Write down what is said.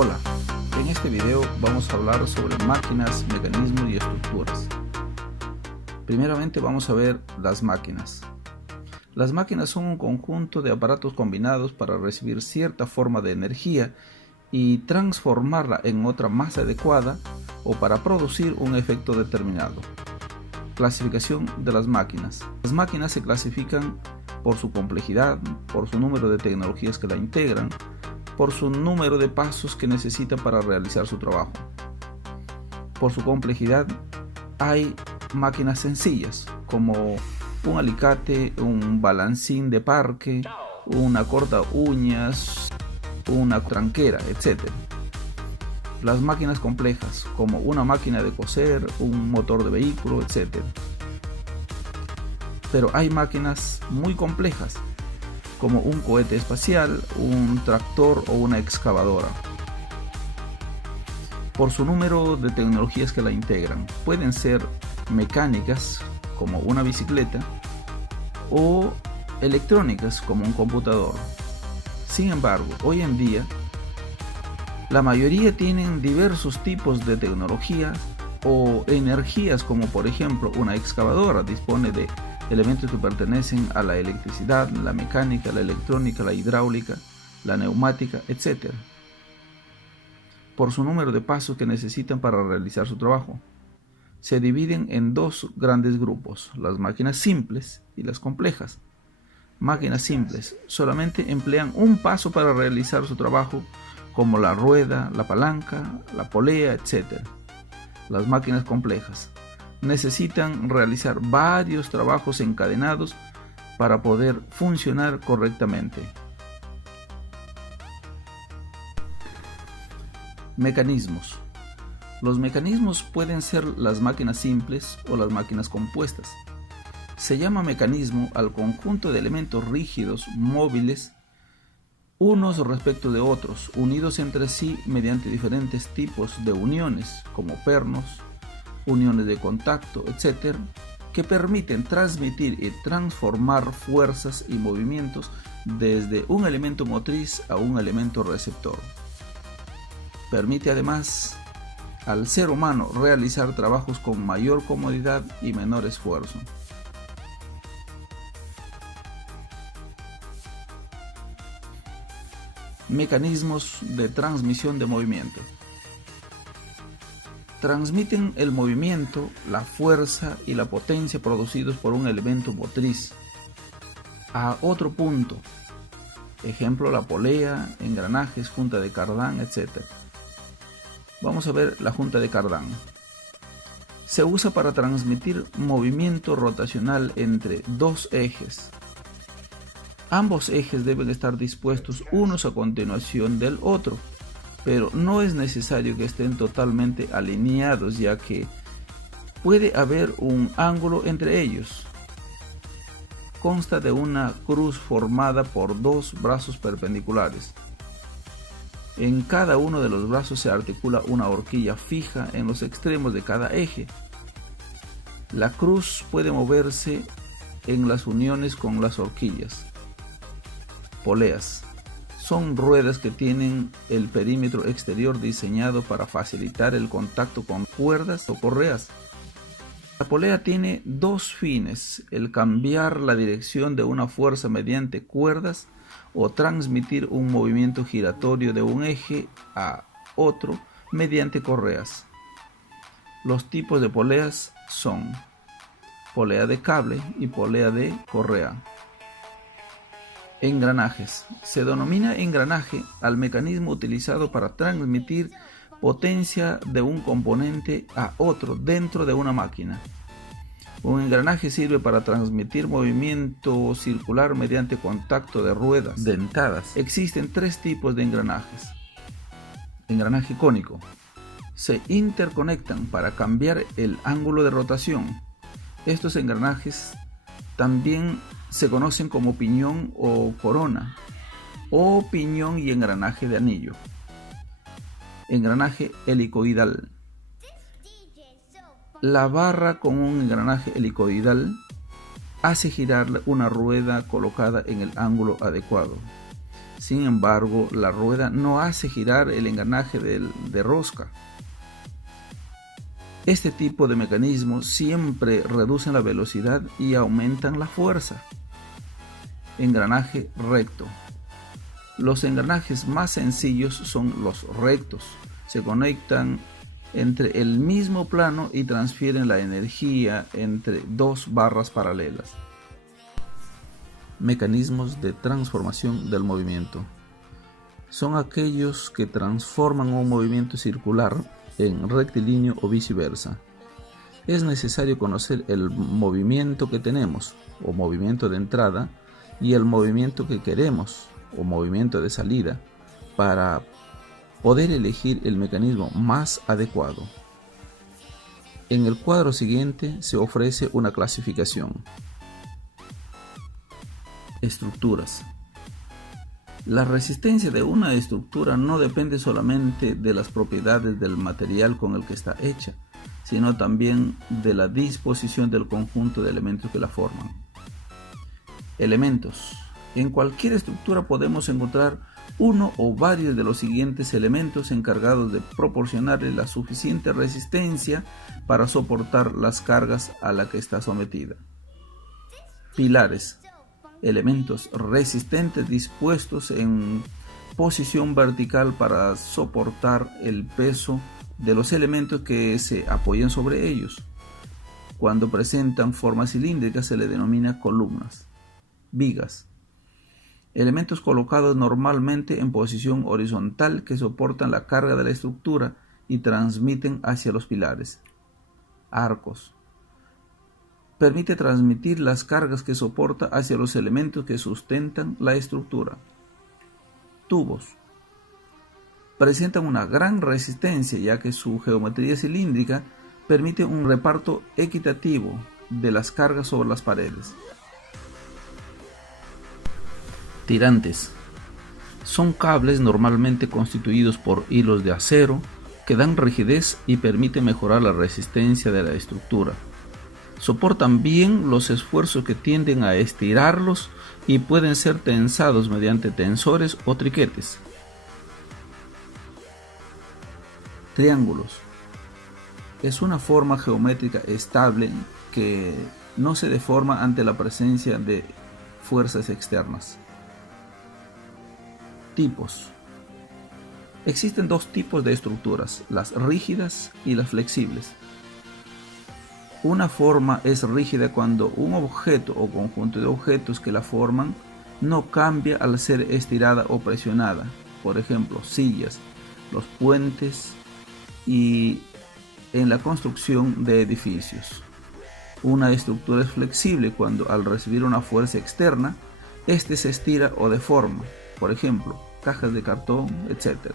Hola, en este video vamos a hablar sobre máquinas, mecanismos y estructuras. Primeramente vamos a ver las máquinas. Las máquinas son un conjunto de aparatos combinados para recibir cierta forma de energía y transformarla en otra más adecuada o para producir un efecto determinado. Clasificación de las máquinas. Las máquinas se clasifican por su complejidad, por su número de tecnologías que la integran, por su número de pasos que necesita para realizar su trabajo. Por su complejidad hay máquinas sencillas como un alicate, un balancín de parque, una corta uñas, una tranquera, etc. Las máquinas complejas como una máquina de coser, un motor de vehículo, etc. Pero hay máquinas muy complejas como un cohete espacial, un tractor o una excavadora. Por su número de tecnologías que la integran, pueden ser mecánicas como una bicicleta o electrónicas como un computador. Sin embargo, hoy en día la mayoría tienen diversos tipos de tecnología o energías, como por ejemplo una excavadora dispone de elementos que pertenecen a la electricidad, la mecánica, la electrónica, la hidráulica, la neumática, etc. Por su número de pasos que necesitan para realizar su trabajo. Se dividen en dos grandes grupos, las máquinas simples y las complejas. Máquinas simples solamente emplean un paso para realizar su trabajo, como la rueda, la palanca, la polea, etc. Las máquinas complejas necesitan realizar varios trabajos encadenados para poder funcionar correctamente. Mecanismos. Los mecanismos pueden ser las máquinas simples o las máquinas compuestas. Se llama mecanismo al conjunto de elementos rígidos, móviles, unos respecto de otros, unidos entre sí mediante diferentes tipos de uniones, como pernos, uniones de contacto, etc., que permiten transmitir y transformar fuerzas y movimientos desde un elemento motriz a un elemento receptor. Permite además al ser humano realizar trabajos con mayor comodidad y menor esfuerzo. Mecanismos de transmisión de movimiento. Transmiten el movimiento, la fuerza y la potencia producidos por un elemento motriz a otro punto. Ejemplo, la polea, engranajes, junta de Cardan, etc. Vamos a ver la junta de Cardan. Se usa para transmitir movimiento rotacional entre dos ejes. Ambos ejes deben estar dispuestos unos a continuación del otro, pero no es necesario que estén totalmente alineados, ya que puede haber un ángulo entre ellos. Consta de una cruz formada por dos brazos perpendiculares. En cada uno de los brazos se articula una horquilla fija en los extremos de cada eje. La cruz puede moverse en las uniones con las horquillas. Poleas. Son ruedas que tienen el perímetro exterior diseñado para facilitar el contacto con cuerdas o correas. La polea tiene dos fines: el cambiar la dirección de una fuerza mediante cuerdas o transmitir un movimiento giratorio de un eje a otro mediante correas. Los tipos de poleas son polea de cable y polea de correa. Engranajes. Se denomina engranaje al mecanismo utilizado para transmitir potencia de un componente a otro dentro de una máquina. Un engranaje sirve para transmitir movimiento circular mediante contacto de ruedas dentadas. Existen tres tipos de engranajes. Engranaje cónico. Se interconectan para cambiar el ángulo de rotación. Estos engranajes también se conocen como piñón o corona, o piñón y engranaje de anillo. Engranaje helicoidal. La barra con un engranaje helicoidal hace girar una rueda colocada en el ángulo adecuado. Sin embargo, la rueda no hace girar el engranaje de rosca. Este tipo de mecanismos siempre reducen la velocidad y aumentan la fuerza. Engranaje recto. Los engranajes más sencillos son los rectos. Se conectan entre el mismo plano y transfieren la energía entre dos barras paralelas. Mecanismos de transformación del movimiento. Son aquellos que transforman un movimiento circular en rectilíneo o viceversa. Es necesario conocer el movimiento que tenemos, o movimiento de entrada, y el movimiento que queremos, o movimiento de salida, para poder elegir el mecanismo más adecuado. En el cuadro siguiente se ofrece una clasificación. Estructuras. La resistencia de una estructura no depende solamente de las propiedades del material con el que está hecha, sino también de la disposición del conjunto de elementos que la forman. Elementos. En cualquier estructura podemos encontrar uno o varios de los siguientes elementos encargados de proporcionarle la suficiente resistencia para soportar las cargas a las que está sometida. Pilares. Elementos resistentes dispuestos en posición vertical para soportar el peso de los elementos que se apoyan sobre ellos. Cuando presentan forma cilíndrica se le denomina columnas. Vigas. Elementos colocados normalmente en posición horizontal que soportan la carga de la estructura y transmiten hacia los pilares. Arcos. Permite transmitir las cargas que soporta hacia los elementos que sustentan la estructura. Tubos. Presentan una gran resistencia ya que su geometría cilíndrica permite un reparto equitativo de las cargas sobre las paredes. Tirantes. Son cables normalmente constituidos por hilos de acero que dan rigidez y permiten mejorar la resistencia de la estructura. Soportan bien los esfuerzos que tienden a estirarlos y pueden ser tensados mediante tensores o triquetes. Triángulos. Es una forma geométrica estable que no se deforma ante la presencia de fuerzas externas. Tipos. Existen dos tipos de estructuras, las rígidas y las flexibles. Una forma es rígida cuando un objeto o conjunto de objetos que la forman no cambia al ser estirada o presionada, por ejemplo, sillas, los puentes y en la construcción de edificios. Una estructura es flexible cuando al recibir una fuerza externa, éste se estira o deforma, por ejemplo, cajas de cartón, etc.